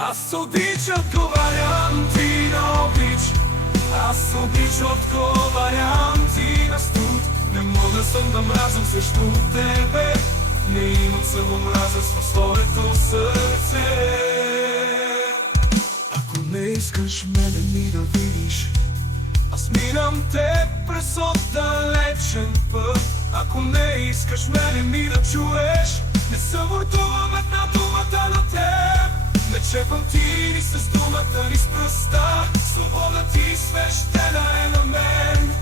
Аз обич, отговарям ти на обич. Аз обич, отговарям ти на студ. Не мога съм да мразам срещу тебе. Не имам самомраза с своето сърце. Ако не искаш мене ми да видиш, аз минам те през отдалечен път. Ако не искаш мене ми да чуеш, не съвъртувам една думата на теб. Не чепам ти ни с думата, ни с пръста. Свобода ти свещена е на мен.